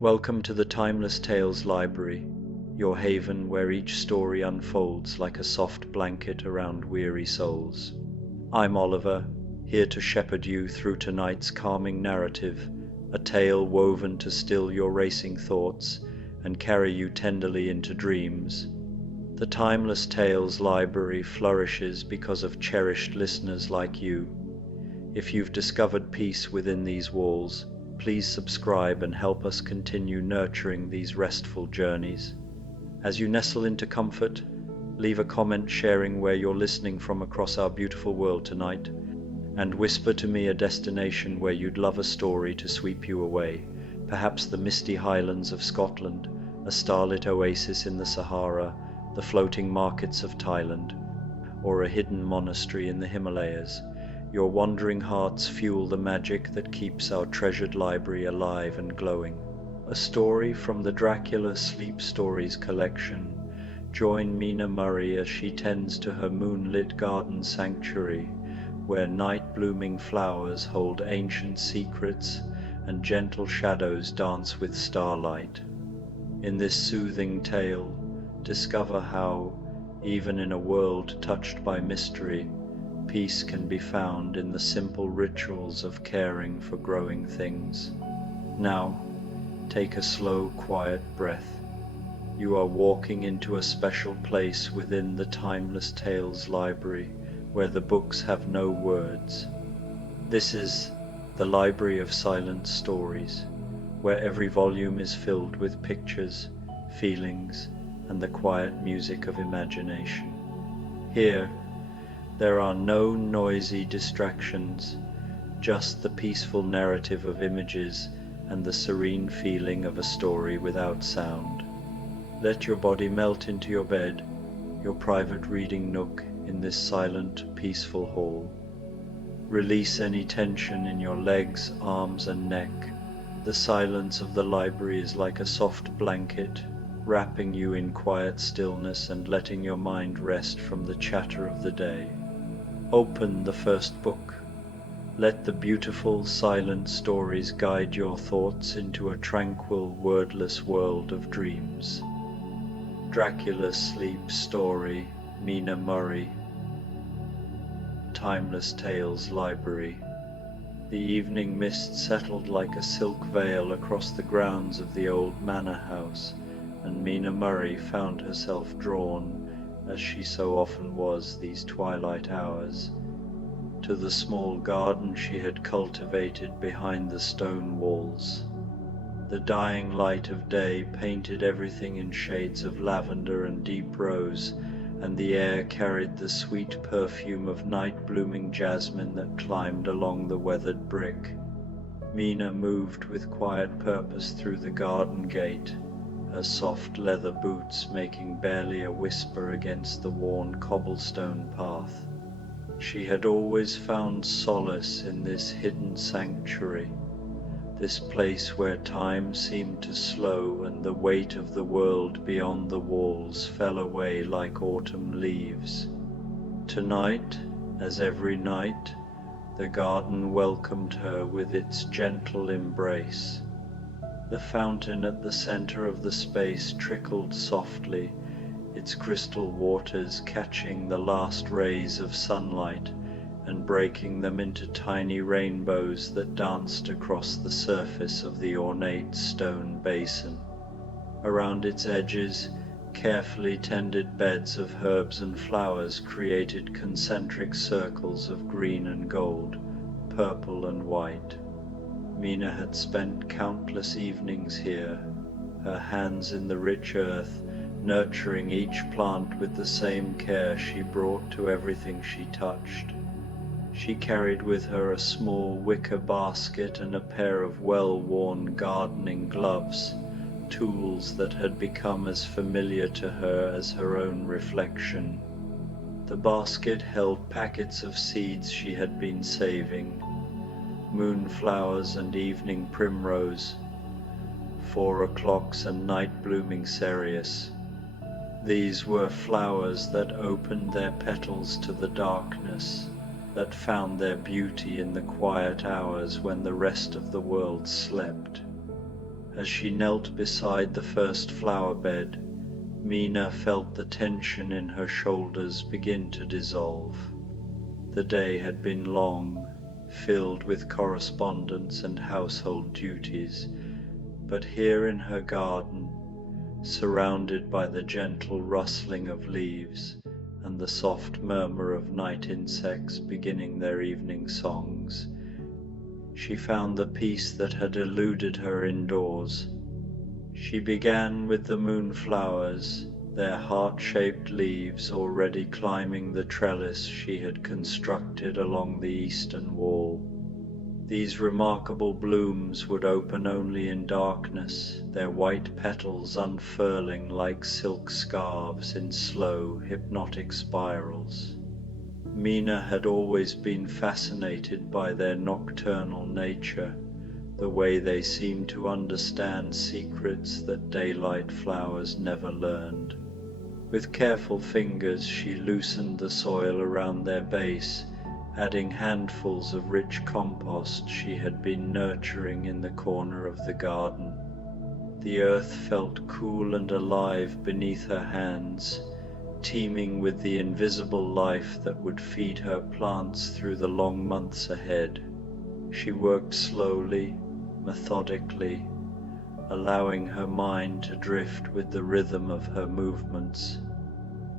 Welcome to the Timeless Tales Library, your haven where each story unfolds like a soft blanket around weary souls. I'm Oliver, here to shepherd you through tonight's calming narrative, a tale woven to still your racing thoughts and carry you tenderly into dreams. The Timeless Tales Library flourishes because of cherished listeners like you. If you've discovered peace within these walls, please subscribe and help us continue nurturing these restful journeys. As you nestle into comfort, leave a comment sharing where you're listening from across our beautiful world tonight, and whisper to me a destination where you'd love a story to sweep you away, perhaps the misty highlands of Scotland, a starlit oasis in the Sahara, the floating markets of Thailand, or a hidden monastery in the Himalayas. Your wandering hearts fuel the magic that keeps our treasured library alive and glowing. A story from the Dracula Sleep Stories collection. Join Mina Murray as she tends to her moonlit garden sanctuary, where night-blooming flowers hold ancient secrets and gentle shadows dance with starlight. In this soothing tale, discover how, even in a world touched by mystery, peace can be found in the simple rituals of caring for growing things. Now, take a slow, quiet breath. You are walking into a special place within the Timeless Tales Library, where the books have no words. This is the Library of Silent Stories, where every volume is filled with pictures, feelings, and the quiet music of imagination. Here, there are no noisy distractions, just the peaceful narrative of images and the serene feeling of a story without sound. Let your body melt into your bed, your private reading nook in this silent, peaceful hall. Release any tension in your legs, arms, and neck. The silence of the library is like a soft blanket, wrapping you in quiet stillness and letting your mind rest from the chatter of the day. Open the first book. Let the beautiful, silent stories guide your thoughts into a tranquil, wordless world of dreams. Dracula Sleep Story, Mina Murray. Timeless Tales Library. The evening mist settled like a silk veil across the grounds of the old manor house, and Mina Murray found herself drawn, as she so often was these twilight hours, to the small garden she had cultivated behind the stone walls. The dying light of day painted everything in shades of lavender and deep rose, and the air carried the sweet perfume of night-blooming jasmine that climbed along the weathered brick. Mina moved with quiet purpose through the garden gate, her soft leather boots making barely a whisper against the worn cobblestone path. She had always found solace in this hidden sanctuary, this place where time seemed to slow and the weight of the world beyond the walls fell away like autumn leaves. Tonight, as every night, the garden welcomed her with its gentle embrace. The fountain at the center of the space trickled softly, its crystal waters catching the last rays of sunlight and breaking them into tiny rainbows that danced across the surface of the ornate stone basin. Around its edges, carefully tended beds of herbs and flowers created concentric circles of green and gold, purple and white. Mina had spent countless evenings here, her hands in the rich earth, nurturing each plant with the same care she brought to everything she touched. She carried with her a small wicker basket and a pair of well-worn gardening gloves, tools that had become as familiar to her as her own reflection. The basket held packets of seeds she had been saving, moonflowers and evening primrose, 4 o'clocks and night-blooming cereus. These were flowers that opened their petals to the darkness, that found their beauty in the quiet hours when the rest of the world slept. As she knelt beside the first flower bed, Mina felt the tension in her shoulders begin to dissolve. The day had been long, filled with correspondence and household duties, but here in her garden, surrounded by the gentle rustling of leaves and the soft murmur of night insects beginning their evening songs, she found the peace that had eluded her indoors. She began with the moonflowers, their heart-shaped leaves already climbing the trellis she had constructed along the eastern wall. These remarkable blooms would open only in darkness, their white petals unfurling like silk scarves in slow, hypnotic spirals. Mina had always been fascinated by their nocturnal nature, the way they seemed to understand secrets that daylight flowers never learned. With careful fingers she loosened the soil around their base, adding handfuls of rich compost she had been nurturing in the corner of the garden. The earth felt cool and alive beneath her hands, teeming with the invisible life that would feed her plants through the long months ahead. She worked slowly, methodically, allowing her mind to drift with the rhythm of her movements.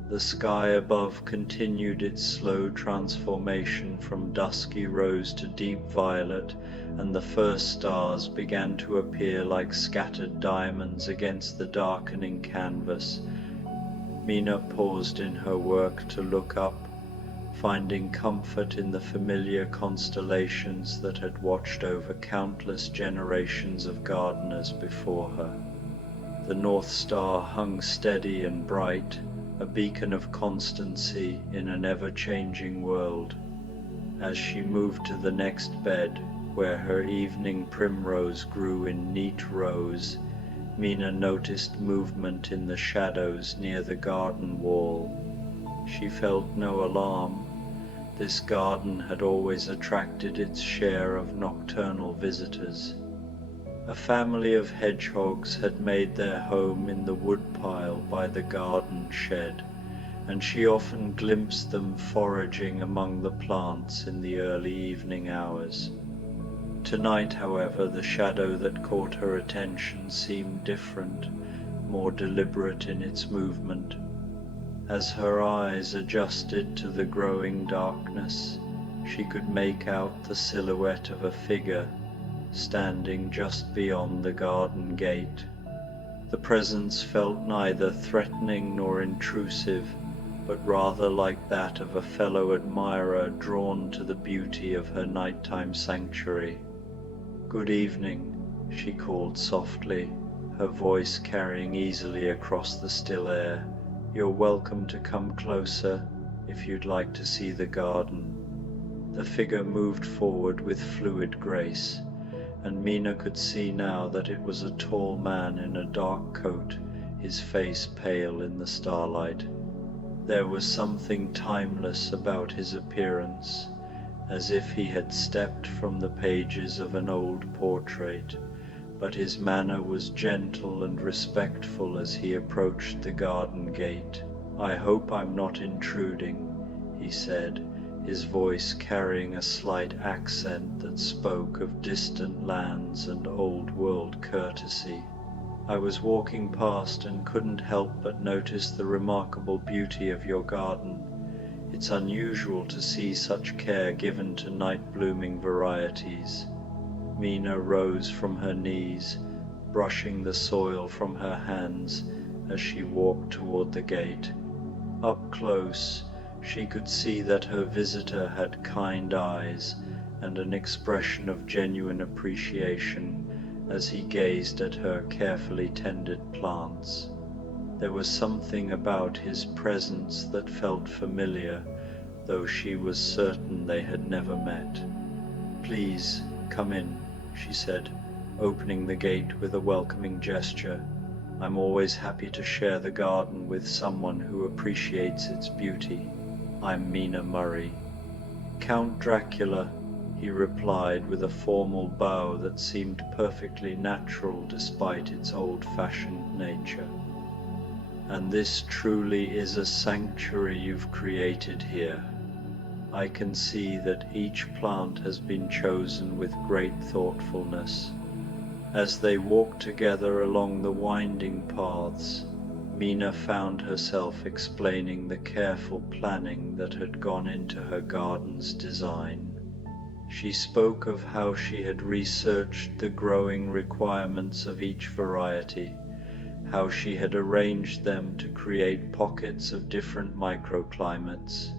The sky above continued its slow transformation from dusky rose to deep violet, and the first stars began to appear like scattered diamonds against the darkening canvas. Mina paused in her work to look up, finding comfort in the familiar constellations that had watched over countless generations of gardeners before her. The North Star hung steady and bright, a beacon of constancy in an ever-changing world. As she moved to the next bed, where her evening primrose grew in neat rows, Mina noticed movement in the shadows near the garden wall. She felt no alarm. This garden had always attracted its share of nocturnal visitors. A family of hedgehogs had made their home in the woodpile by the garden shed, and she often glimpsed them foraging among the plants in the early evening hours. Tonight, however, the shadow that caught her attention seemed different, more deliberate in its movement. As her eyes adjusted to the growing darkness, she could make out the silhouette of a figure standing just beyond the garden gate. The presence felt neither threatening nor intrusive, but rather like that of a fellow admirer drawn to the beauty of her nighttime sanctuary. "Good evening," she called softly, her voice carrying easily across the still air. "You're welcome to come closer if you'd like to see the garden." The figure moved forward with fluid grace, and Mina could see now that it was a tall man in a dark coat, his face pale in the starlight. There was something timeless about his appearance, as if he had stepped from the pages of an old portrait, but his manner was gentle and respectful as he approached the garden gate. "I hope I'm not intruding," he said, his voice carrying a slight accent that spoke of distant lands and old-world courtesy. "I was walking past and couldn't help but notice the remarkable beauty of your garden. It's unusual to see such care given to night-blooming varieties." Mina rose from her knees, brushing the soil from her hands as she walked toward the gate. Up close, she could see that her visitor had kind eyes and an expression of genuine appreciation as he gazed at her carefully tended plants. There was something about his presence that felt familiar, though she was certain they had never met. "Please, come in," she said, opening the gate with a welcoming gesture. "I'm always happy to share the garden with someone who appreciates its beauty. I'm Mina Murray." "Count Dracula," he replied with a formal bow that seemed perfectly natural despite its old-fashioned nature. And this truly is a sanctuary you've created here. I can see that each plant has been chosen with great thoughtfulness. As they walked together along the winding paths, Mina found herself explaining the careful planning that had gone into her garden's design. She spoke of how she had researched the growing requirements of each variety, how she had arranged them to create pockets of different microclimates,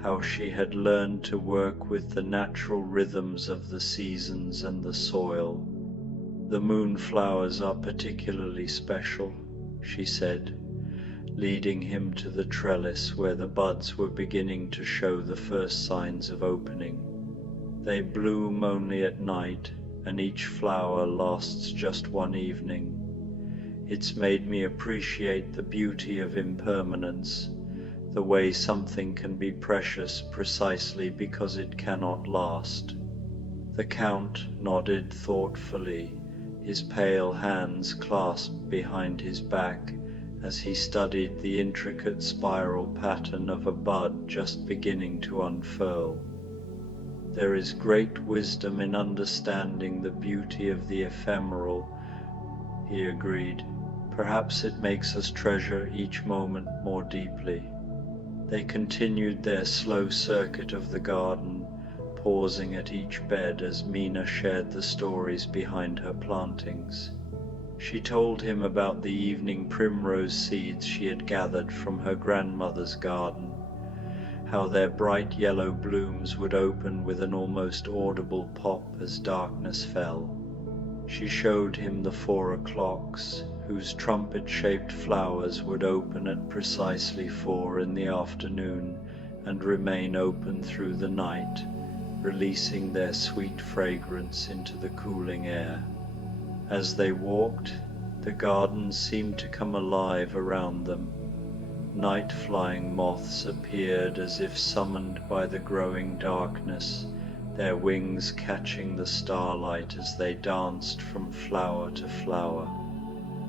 how she had learned to work with the natural rhythms of the seasons and the soil. "The moonflowers are particularly special," she said, leading him to the trellis where the buds were beginning to show the first signs of opening. "They bloom only at night, and each flower lasts just one evening. It's made me appreciate the beauty of impermanence, the way something can be precious precisely because it cannot last." The Count nodded thoughtfully, his pale hands clasped behind his back as he studied the intricate spiral pattern of a bud just beginning to unfurl. "There is great wisdom in understanding the beauty of the ephemeral," he agreed. "Perhaps it makes us treasure each moment more deeply." They continued their slow circuit of the garden, pausing at each bed as Mina shared the stories behind her plantings. She told him about the evening primrose seeds she had gathered from her grandmother's garden, how their bright yellow blooms would open with an almost audible pop as darkness fell. She showed him the 4 o'clocks, whose trumpet-shaped flowers would open at precisely 4 in the afternoon and remain open through the night, releasing their sweet fragrance into the cooling air. As they walked, the garden seemed to come alive around them. Night-flying moths appeared as if summoned by the growing darkness, their wings catching the starlight as they danced from flower to flower.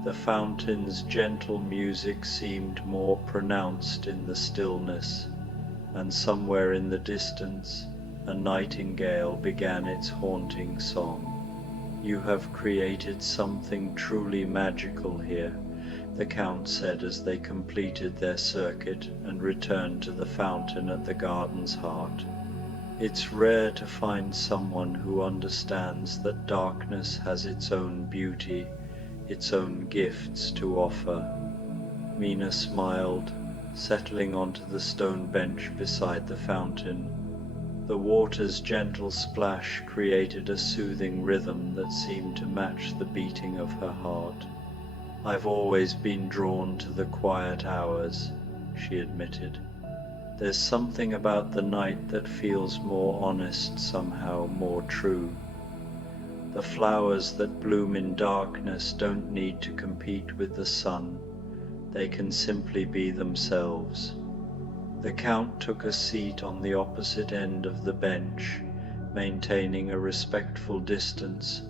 The fountain's gentle music seemed more pronounced in the stillness, and somewhere in the distance, a nightingale began its haunting song. "You have created something truly magical here," the Count said as they completed their circuit and returned to the fountain at the garden's heart. "It's rare to find someone who understands that darkness has its own beauty, its own gifts to offer." Mina smiled, settling onto the stone bench beside the fountain. The water's gentle splash created a soothing rhythm that seemed to match the beating of her heart. "I've always been drawn to the quiet hours," she admitted. "There's something about the night that feels more honest somehow, more true. The flowers that bloom in darkness don't need to compete with the sun. They can simply be themselves." The Count took a seat on the opposite end of the bench, maintaining a respectful distance,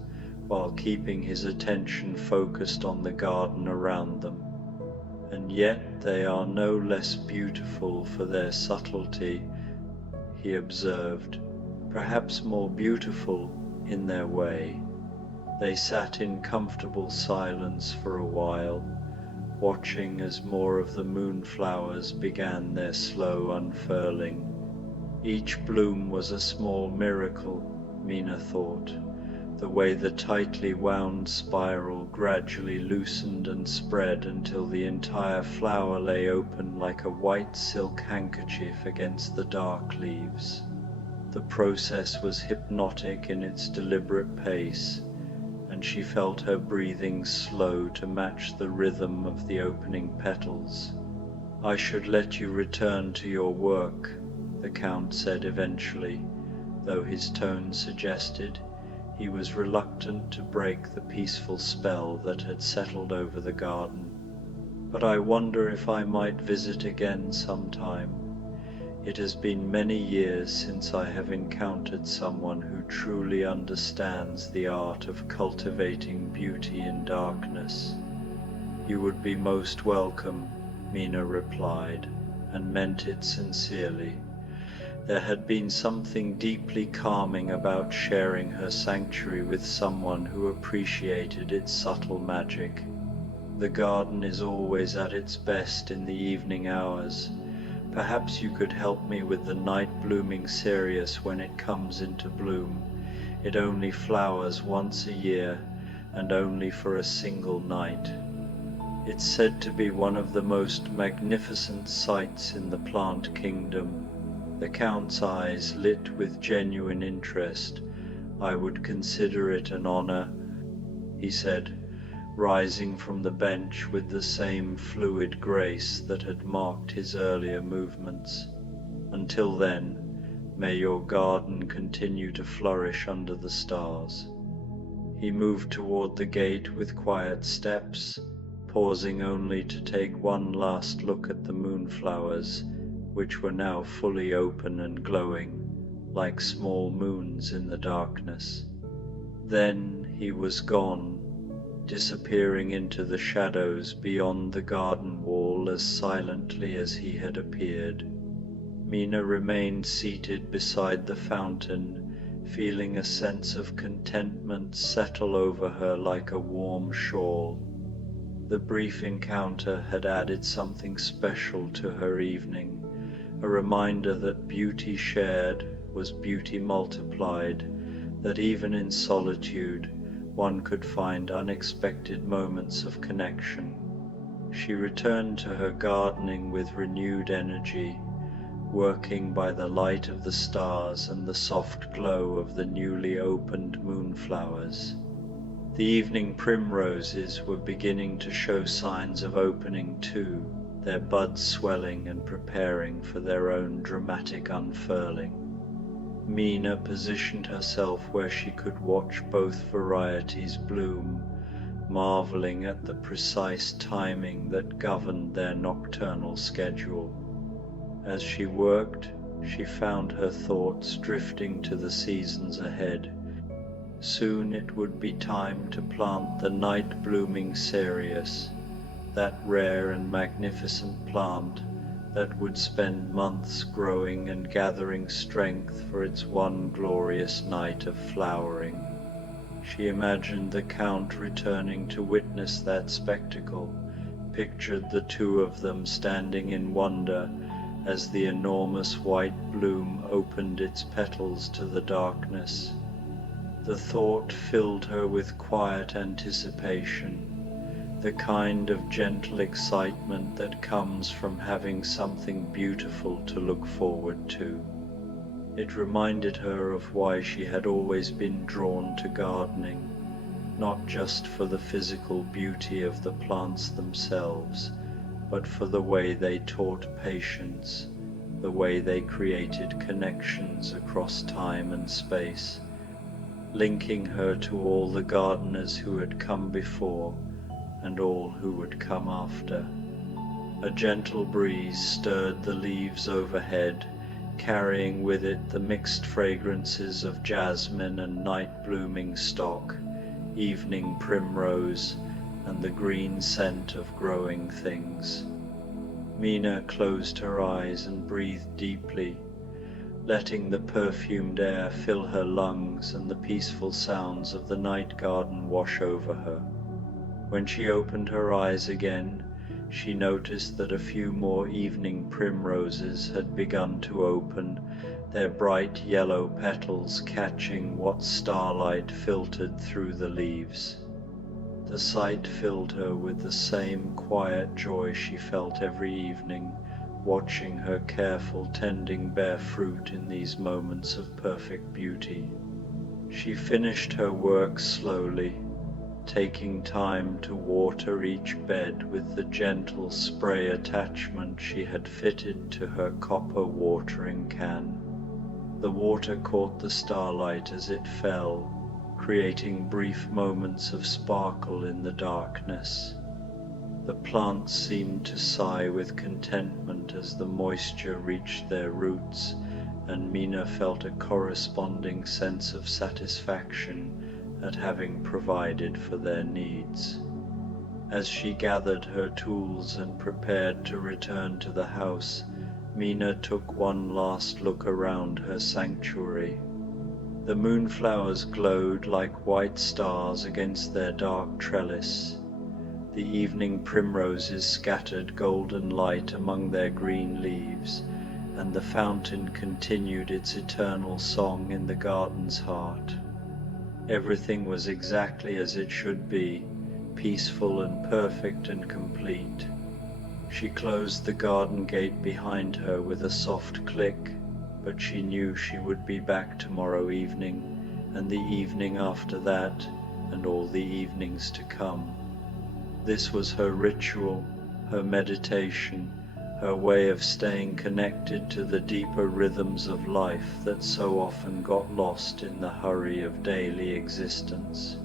while keeping his attention focused on the garden around them. "And yet they are no less beautiful for their subtlety," he observed, "perhaps more beautiful in their way." They sat in comfortable silence for a while, watching as more of the moonflowers began their slow unfurling. Each bloom was a small miracle, Mina thought, the way the tightly wound spiral gradually loosened and spread until the entire flower lay open like a white silk handkerchief against the dark leaves. The process was hypnotic in its deliberate pace, and she felt her breathing slow to match the rhythm of the opening petals. "I should let you return to your work," the Count said eventually, though his tone suggested he was reluctant to break the peaceful spell that had settled over the garden. "But I wonder if I might visit again sometime. It has been many years since I have encountered someone who truly understands the art of cultivating beauty in darkness. You would be most welcome, Mina replied, and meant it sincerely. There had been something deeply calming about sharing her sanctuary with someone who appreciated its subtle magic. The garden is always at its best in the evening hours. Perhaps you could help me with the night-blooming cereus when it comes into bloom. It only flowers once a year, and only for a single night. It's said to be one of the most magnificent sights in the plant kingdom. The Count's eyes lit with genuine interest. I would consider it an honor, he said, rising from the bench with the same fluid grace that had marked his earlier movements. Until then, may your garden continue to flourish under the stars. He moved toward the gate with quiet steps, pausing only to take one last look at the moonflowers, which were now fully open and glowing, like small moons in the darkness. Then he was gone, disappearing into the shadows beyond the garden wall as silently as he had appeared. Mina remained seated beside the fountain, feeling a sense of contentment settle over her like a warm shawl. The brief encounter had added something special to her evening, a reminder that beauty shared was beauty multiplied, that even in solitude one could find unexpected moments of connection. She returned to her gardening with renewed energy, working by the light of the stars and the soft glow of the newly opened moonflowers. The evening primroses were beginning to show signs of opening too, their buds swelling and preparing for their own dramatic unfurling. Mina positioned herself where she could watch both varieties bloom, marveling at the precise timing that governed their nocturnal schedule. As she worked, she found her thoughts drifting to the seasons ahead. Soon it would be time to plant the night-blooming cereus, that rare and magnificent plant that would spend months growing and gathering strength for its one glorious night of flowering. She imagined the Count returning to witness that spectacle, pictured the two of them standing in wonder as the enormous white bloom opened its petals to the darkness. The thought filled her with quiet anticipation, the kind of gentle excitement that comes from having something beautiful to look forward to. It reminded her of why she had always been drawn to gardening, not just for the physical beauty of the plants themselves, but for the way they taught patience, the way they created connections across time and space, linking her to all the gardeners who had come before and all who would come after. A gentle breeze stirred the leaves overhead, carrying with it the mixed fragrances of jasmine and night-blooming stock, evening primrose, and the green scent of growing things. Mina closed her eyes and breathed deeply, letting the perfumed air fill her lungs and the peaceful sounds of the night garden wash over her. When she opened her eyes again, she noticed that a few more evening primroses had begun to open, their bright yellow petals catching what starlight filtered through the leaves. The sight filled her with the same quiet joy she felt every evening, watching her careful tending bear fruit in these moments of perfect beauty. She finished her work slowly, taking time to water each bed with the gentle spray attachment she had fitted to her copper watering can. The water caught the starlight as it fell, creating brief moments of sparkle in the darkness. The plants seemed to sigh with contentment as the moisture reached their roots, and Mina felt a corresponding sense of satisfaction at having provided for their needs. As she gathered her tools and prepared to return to the house, Mina took one last look around her sanctuary. The moonflowers glowed like white stars against their dark trellis. The evening primroses scattered golden light among their green leaves, and the fountain continued its eternal song in the garden's heart. Everything was exactly as it should be, peaceful and perfect and complete. She closed the garden gate behind her with a soft click, but she knew she would be back tomorrow evening, and the evening after that, and all the evenings to come. This was her ritual, her meditation, her way of staying connected to the deeper rhythms of life that so often got lost in the hurry of daily existence.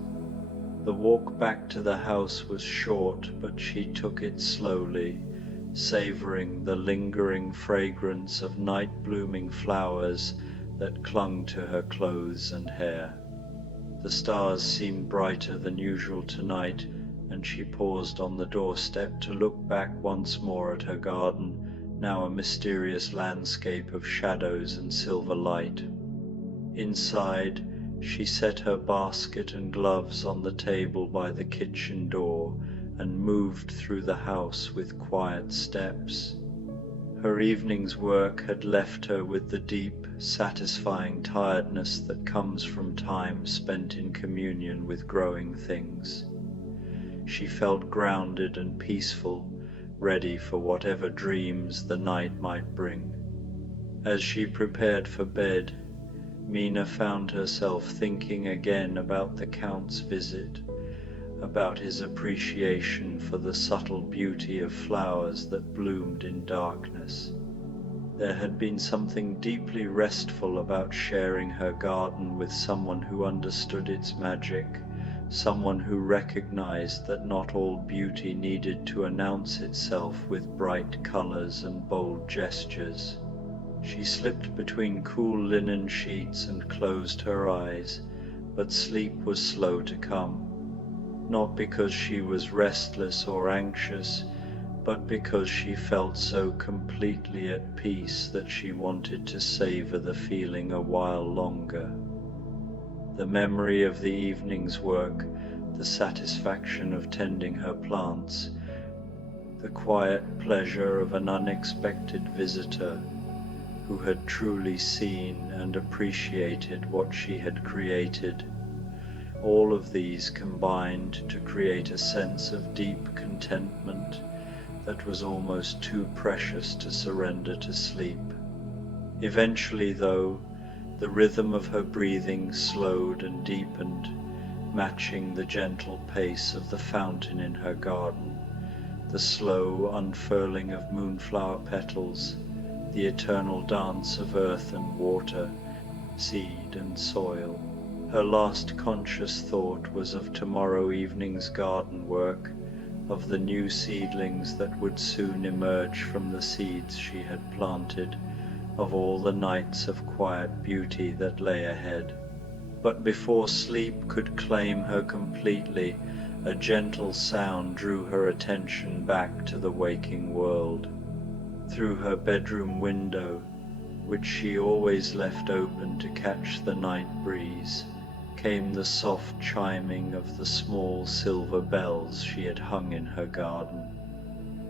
The walk back to the house was short, but she took it slowly, savoring the lingering fragrance of night-blooming flowers that clung to her clothes and hair. The stars seemed brighter than usual tonight, and she paused on the doorstep to look back once more at her garden, now a mysterious landscape of shadows and silver light. Inside, she set her basket and gloves on the table by the kitchen door and moved through the house with quiet steps. Her evening's work had left her with the deep, satisfying tiredness that comes from time spent in communion with growing things. She felt grounded and peaceful, ready for whatever dreams the night might bring. As she prepared for bed, Mina found herself thinking again about the Count's visit, about his appreciation for the subtle beauty of flowers that bloomed in darkness. There had been something deeply restful about sharing her garden with someone who understood its magic, someone who recognized that not all beauty needed to announce itself with bright colors and bold gestures. She slipped between cool linen sheets and closed her eyes, but sleep was slow to come. Not because she was restless or anxious, but because she felt so completely at peace that she wanted to savor the feeling a while longer. The memory of the evening's work, the satisfaction of tending her plants, the quiet pleasure of an unexpected visitor who had truly seen and appreciated what she had created. All of these combined to create a sense of deep contentment that was almost too precious to surrender to sleep. Eventually, though, the rhythm of her breathing slowed and deepened, matching the gentle pace of the fountain in her garden, the slow unfurling of moonflower petals, the eternal dance of earth and water, seed and soil. Her last conscious thought was of tomorrow evening's garden work, of the new seedlings that would soon emerge from the seeds she had planted, of all the nights of quiet beauty that lay ahead. But before sleep could claim her completely, a gentle sound drew her attention back to the waking world. Through her bedroom window, which she always left open to catch the night breeze, came the soft chiming of the small silver bells she had hung in her garden.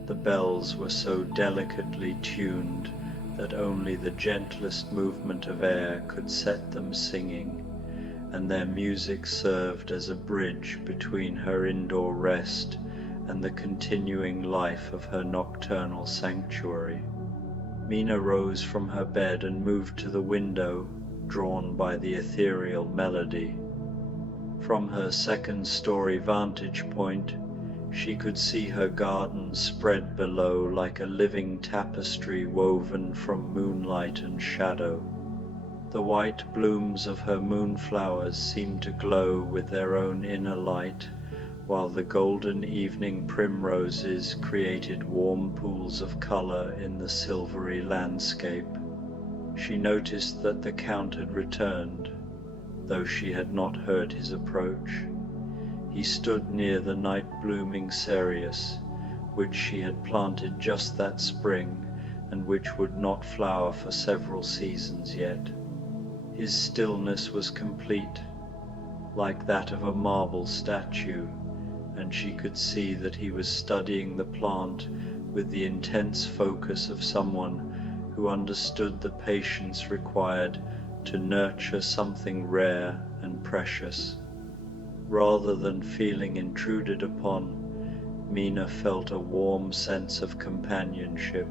The bells were so delicately tuned that only the gentlest movement of air could set them singing, and their music served as a bridge between her indoor rest and the continuing life of her nocturnal sanctuary. Mina rose from her bed and moved to the window, drawn by the ethereal melody. From her second-story vantage point, she could see her garden spread below like a living tapestry woven from moonlight and shadow. The white blooms of her moonflowers seemed to glow with their own inner light, while the golden evening primroses created warm pools of color in the silvery landscape. She noticed that the Count had returned, though she had not heard his approach. He stood near the night-blooming cereus, which she had planted just that spring, and which would not flower for several seasons yet. His stillness was complete, like that of a marble statue, and she could see that he was studying the plant with the intense focus of someone who understood the patience required to nurture something rare and precious. Rather than feeling intruded upon, Mina felt a warm sense of companionship.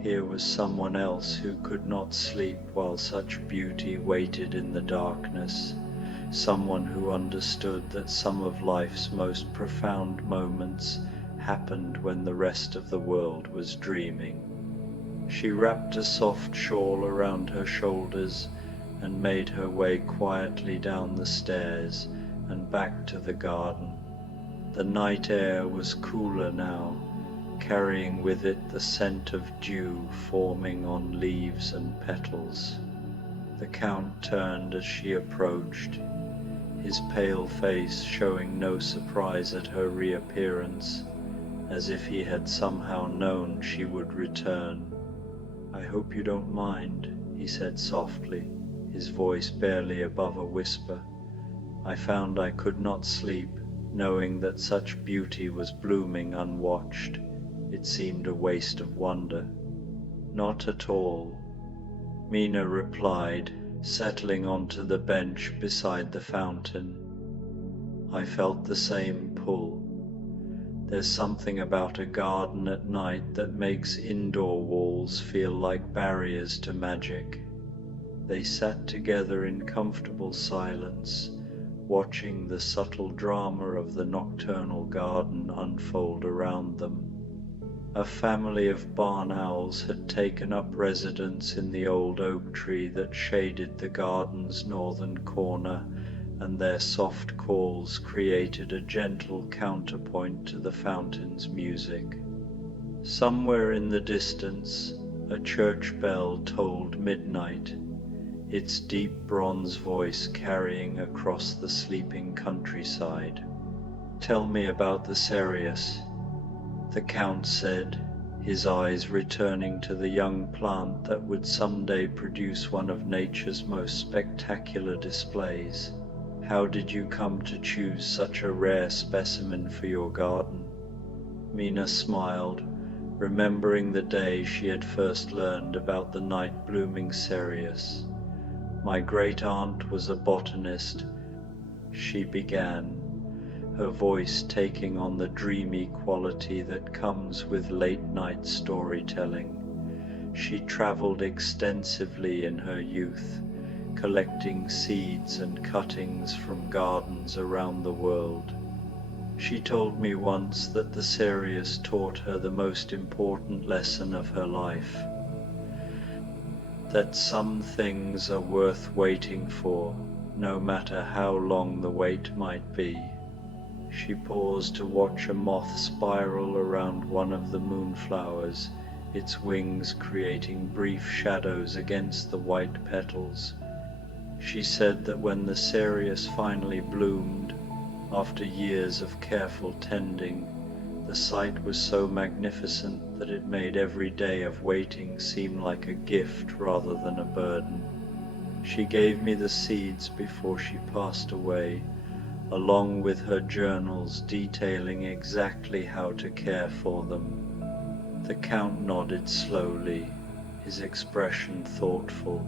Here was someone else who could not sleep while such beauty waited in the darkness, someone who understood that some of life's most profound moments happened when the rest of the world was dreaming. She wrapped a soft shawl around her shoulders and made her way quietly down the stairs and back to the garden. The night air was cooler now, carrying with it the scent of dew forming on leaves and petals. The Count turned as she approached, his pale face showing no surprise at her reappearance, as if he had somehow known she would return. "I hope you don't mind," he said softly, his voice barely above a whisper. "I found I could not sleep, knowing that such beauty was blooming unwatched. It seemed a waste of wonder." "Not at all," Mina replied, settling onto the bench beside the fountain. "I felt the same pull. There's something about a garden at night that makes indoor walls feel like barriers to magic." They sat together in comfortable silence, watching the subtle drama of the nocturnal garden unfold around them. A family of barn owls had taken up residence in the old oak tree that shaded the garden's northern corner, and their soft calls created a gentle counterpoint to the fountain's music. Somewhere in the distance, a church bell tolled midnight, its deep bronze voice carrying across the sleeping countryside. "Tell me about the cereus," the Count said, his eyes returning to the young plant that would someday produce one of nature's most spectacular displays. "How did you come to choose such a rare specimen for your garden?" Mina smiled, remembering the day she had first learned about the night-blooming cereus. "My great-aunt was a botanist," she began, her voice taking on the dreamy quality that comes with late-night storytelling. She traveled extensively in her youth, collecting seeds and cuttings from gardens around the world. She told me once that the cereus taught her the most important lesson of her life, that some things are worth waiting for, no matter how long the wait might be. She paused to watch a moth spiral around one of the moonflowers, its wings creating brief shadows against the white petals. She said that when the cereus finally bloomed, after years of careful tending, the sight was so magnificent that it made every day of waiting seem like a gift rather than a burden. She gave me the seeds before she passed away, along with her journals detailing exactly how to care for them. The Count nodded slowly, his expression thoughtful.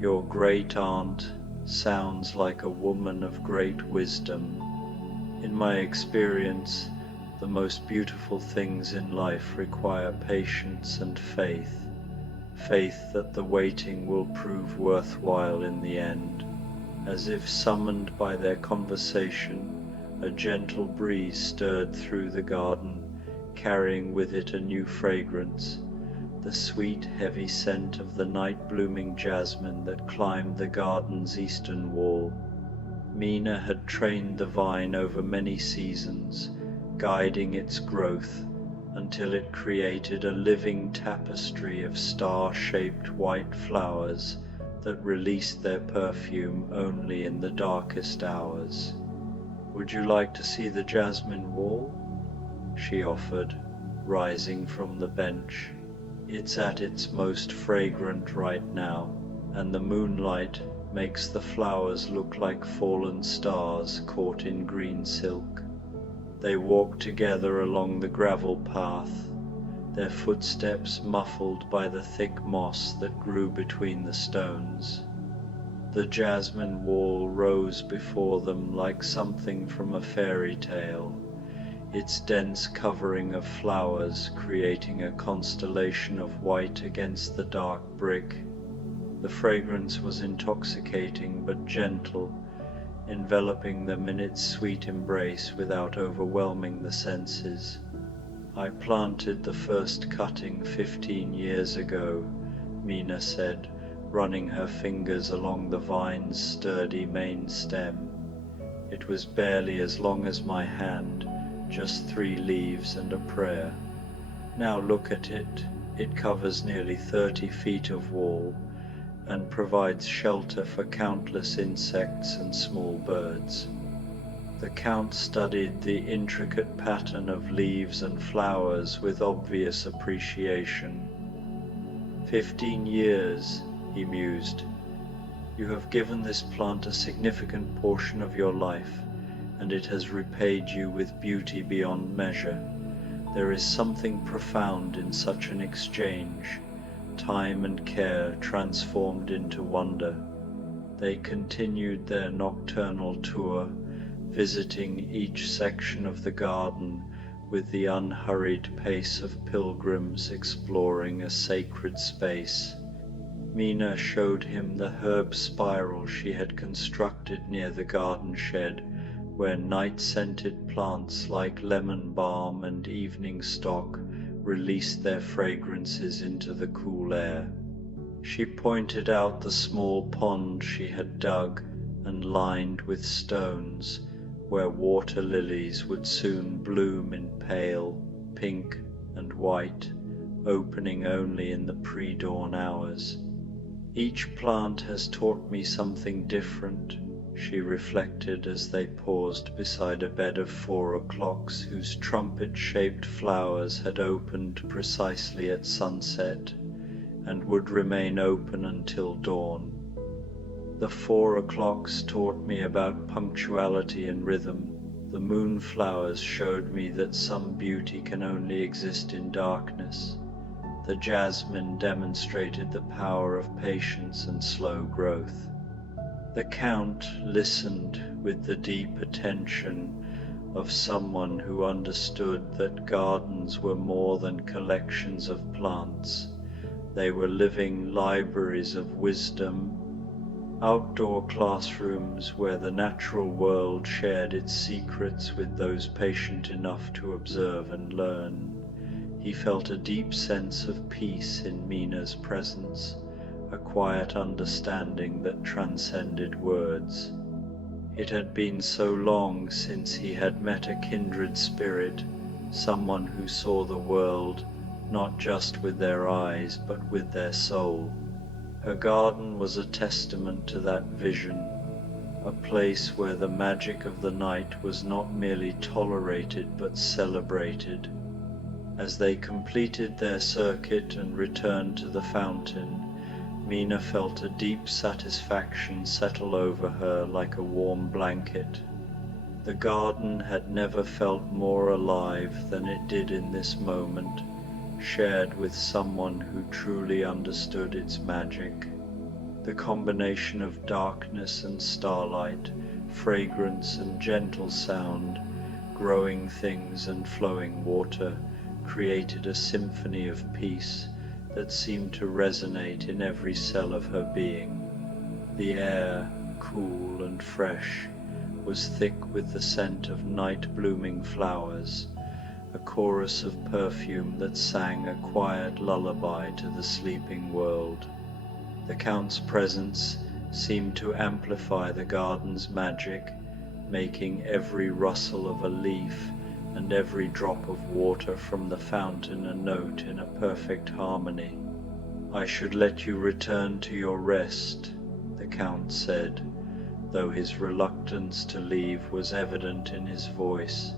"Your great-aunt sounds like a woman of great wisdom. In my experience, the most beautiful things in life require patience and faith, faith that the waiting will prove worthwhile in the end." As if summoned by their conversation, a gentle breeze stirred through the garden, carrying with it a new fragrance, the sweet, heavy scent of the night-blooming jasmine that climbed the garden's eastern wall. Mina had trained the vine over many seasons, guiding its growth until it created a living tapestry of star-shaped white flowers that released their perfume only in the darkest hours. "Would you like to see the jasmine wall?" she offered, rising from the bench. "It's at its most fragrant right now, and the moonlight makes the flowers look like fallen stars caught in green silk." They walked together along the gravel path, their footsteps muffled by the thick moss that grew between the stones. The jasmine wall rose before them like something from a fairy tale, its dense covering of flowers creating a constellation of white against the dark brick. The fragrance was intoxicating but gentle, enveloping them in its sweet embrace without overwhelming the senses. "I planted the first cutting 15 years ago," Mina said, running her fingers along the vine's sturdy main stem. "It was barely as long as my hand, just 3 leaves and a prayer. Now look at it. It covers nearly 30 feet of wall and provides shelter for countless insects and small birds." The Count studied the intricate pattern of leaves and flowers with obvious appreciation. 15 years, he mused. "You have given this plant a significant portion of your life, and it has repaid you with beauty beyond measure. There is something profound in such an exchange, time and care transformed into wonder." They continued their nocturnal tour, visiting each section of the garden with the unhurried pace of pilgrims exploring a sacred space. Mina showed him the herb spiral she had constructed near the garden shed, where night-scented plants like lemon balm and evening stock released their fragrances into the cool air. She pointed out the small pond she had dug and lined with stones, where water lilies would soon bloom in pale, pink and white, opening only in the pre-dawn hours. "Each plant has taught me something different," she reflected as they paused beside a bed of 4 o'clocks whose trumpet-shaped flowers had opened precisely at sunset and would remain open until dawn. "The 4 o'clocks taught me about punctuality and rhythm. The moonflowers showed me that some beauty can only exist in darkness. The jasmine demonstrated the power of patience and slow growth." The Count listened with the deep attention of someone who understood that gardens were more than collections of plants. They were living libraries of wisdom, outdoor classrooms where the natural world shared its secrets with those patient enough to observe and learn. He felt a deep sense of peace in Mina's presence, a quiet understanding that transcended words. It had been so long since he had met a kindred spirit, someone who saw the world not just with their eyes but with their soul. Her garden was a testament to that vision, a place where the magic of the night was not merely tolerated but celebrated. As they completed their circuit and returned to the fountain, Mina felt a deep satisfaction settle over her like a warm blanket. The garden had never felt more alive than it did in this moment, shared with someone who truly understood its magic. The combination of darkness and starlight, fragrance and gentle sound, growing things and flowing water, created a symphony of peace that seemed to resonate in every cell of her being. The air, cool and fresh, was thick with the scent of night-blooming flowers, a chorus of perfume that sang a quiet lullaby to the sleeping world. The Count's presence seemed to amplify the garden's magic, making every rustle of a leaf and every drop of water from the fountain a note in a perfect harmony. "I should let you return to your rest," the Count said, though his reluctance to leave was evident in his voice.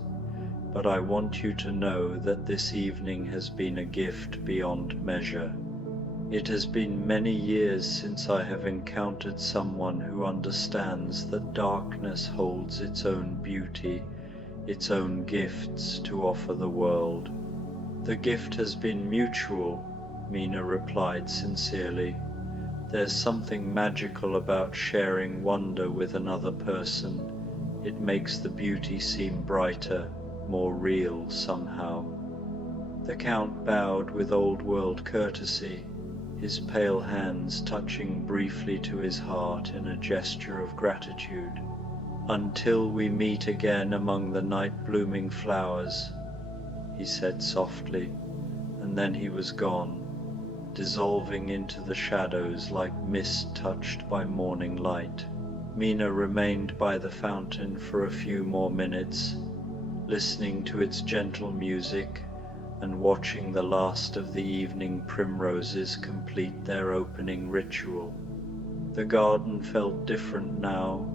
"But I want you to know that this evening has been a gift beyond measure. It has been many years since I have encountered someone who understands that darkness holds its own beauty, its own gifts to offer the world." "The gift has been mutual," Mina replied sincerely. "There's something magical about sharing wonder with another person. It makes the beauty seem brighter, more real somehow." The Count bowed with old-world courtesy, his pale hands touching briefly to his heart in a gesture of gratitude. "Until we meet again among the night-blooming flowers," he said softly, and then he was gone, dissolving into the shadows like mist touched by morning light. Mina remained by the fountain for a few more minutes, listening to its gentle music and watching the last of the evening primroses complete their opening ritual. The garden felt different now,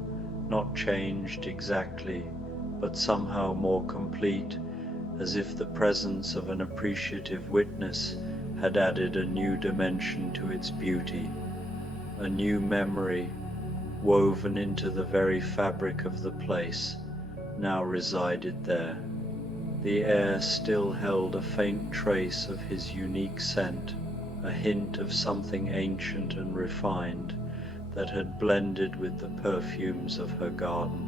not changed exactly, but somehow more complete, as if the presence of an appreciative witness had added a new dimension to its beauty. A new memory, woven into the very fabric of the place, now resided there. The air still held a faint trace of his unique scent, a hint of something ancient and refined that had blended with the perfumes of her garden.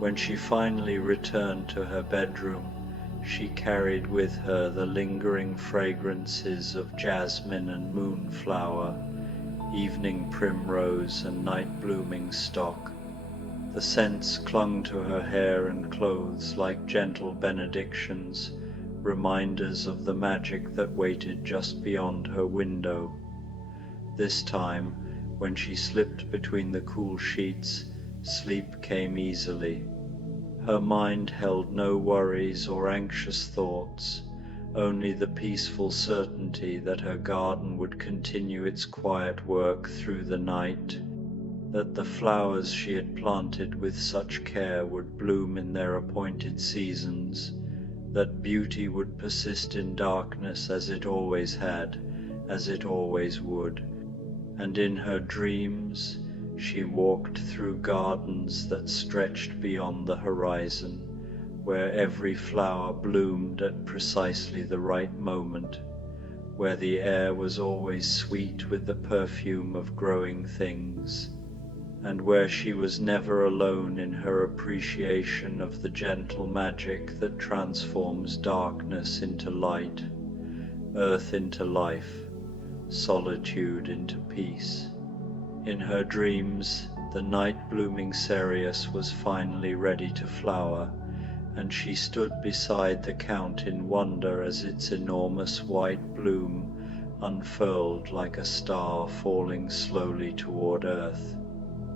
When she finally returned to her bedroom, she carried with her the lingering fragrances of jasmine and moonflower, evening primrose and night-blooming stock. The scents clung to her hair and clothes like gentle benedictions, reminders of the magic that waited just beyond her window. This time, when she slipped between the cool sheets, sleep came easily. Her mind held no worries or anxious thoughts, only the peaceful certainty that her garden would continue its quiet work through the night, that the flowers she had planted with such care would bloom in their appointed seasons, that beauty would persist in darkness as it always had, as it always would. And in her dreams, she walked through gardens that stretched beyond the horizon, where every flower bloomed at precisely the right moment, where the air was always sweet with the perfume of growing things, and where she was never alone in her appreciation of the gentle magic that transforms darkness into light, earth into life, solitude into peace. In her dreams, the night-blooming cereus was finally ready to flower, and she stood beside the Count in wonder as its enormous white bloom unfurled like a star falling slowly toward earth.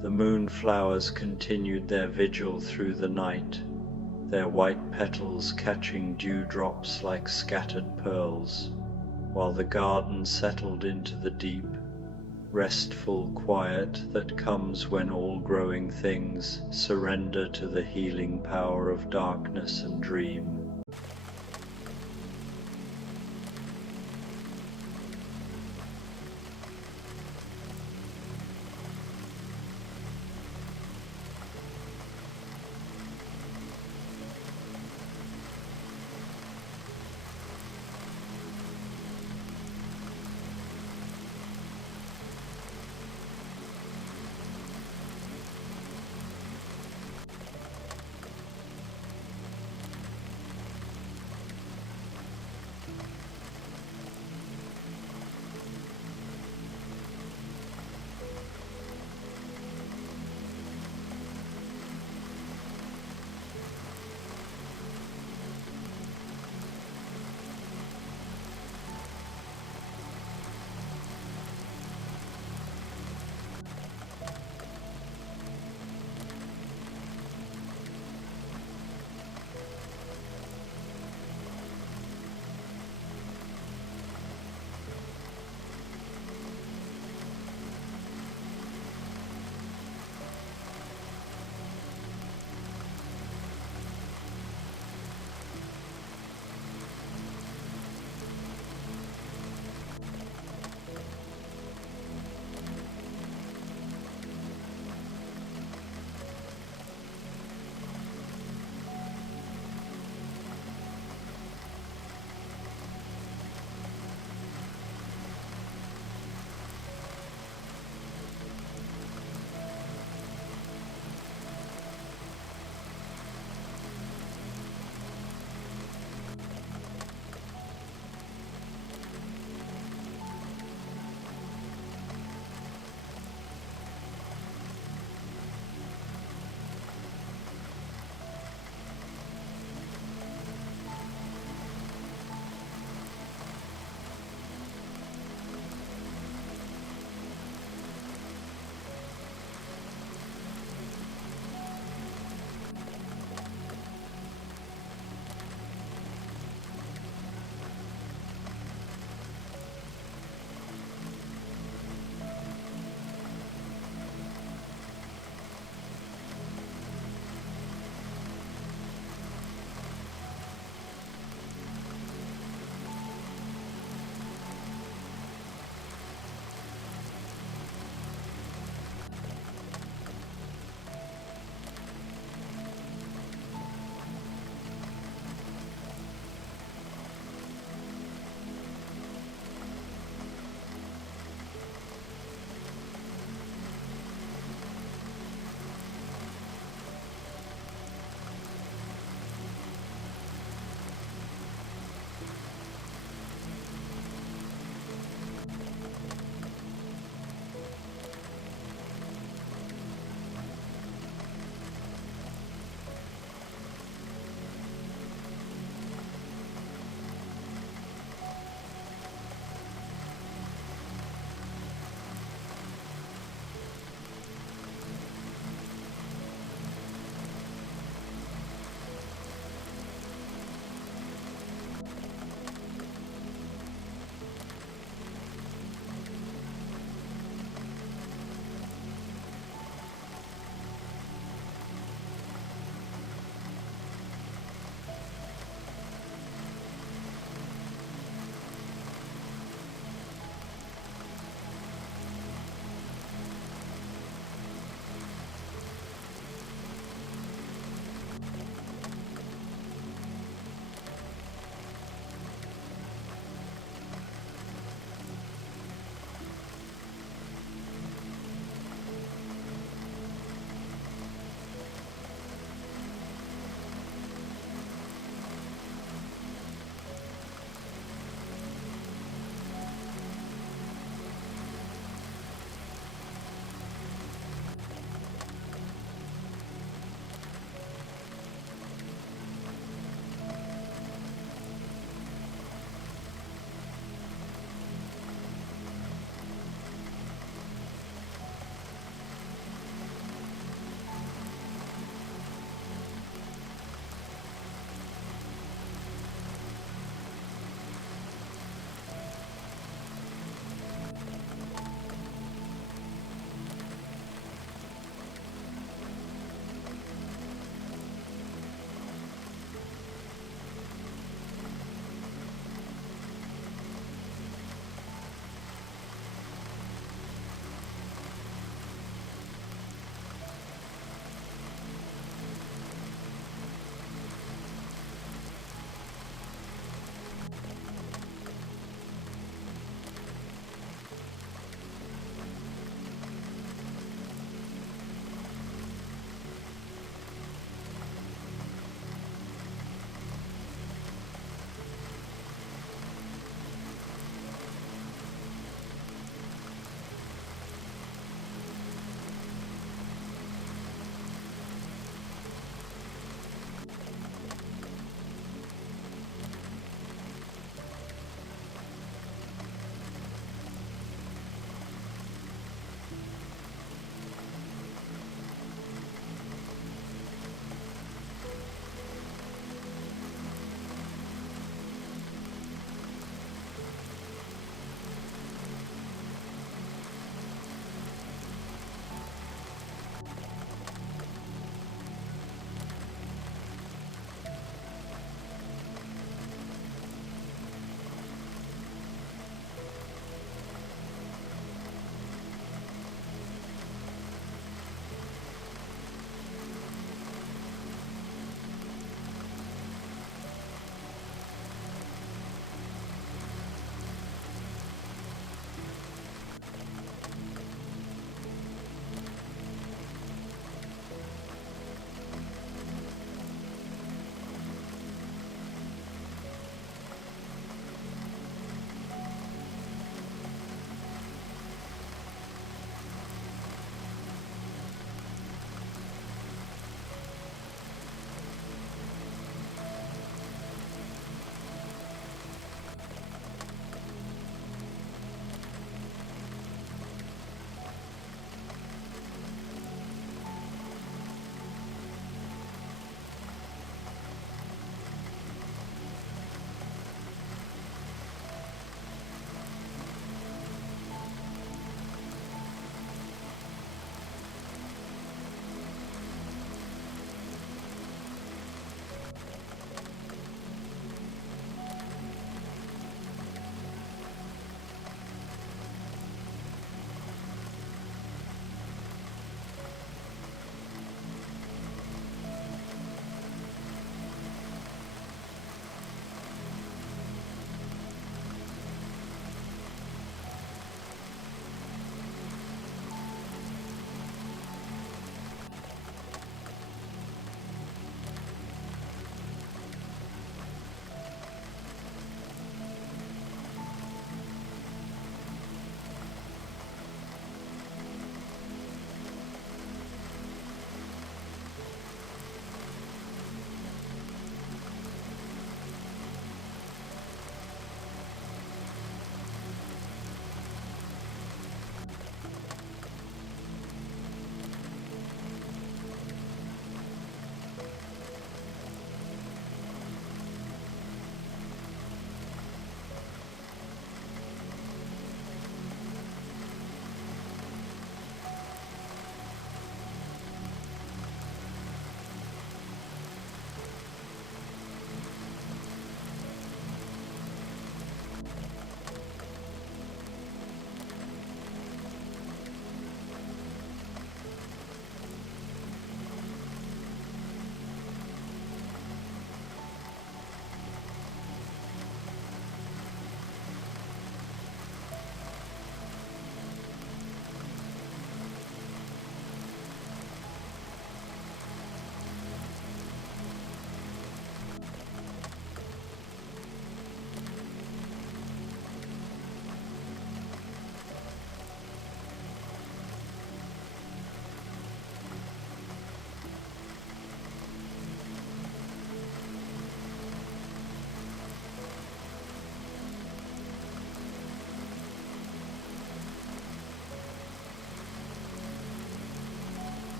The moonflowers continued their vigil through the night, their white petals catching dewdrops like scattered pearls, while the garden settled into the deep, restful quiet that comes when all growing things surrender to the healing power of darkness and dream.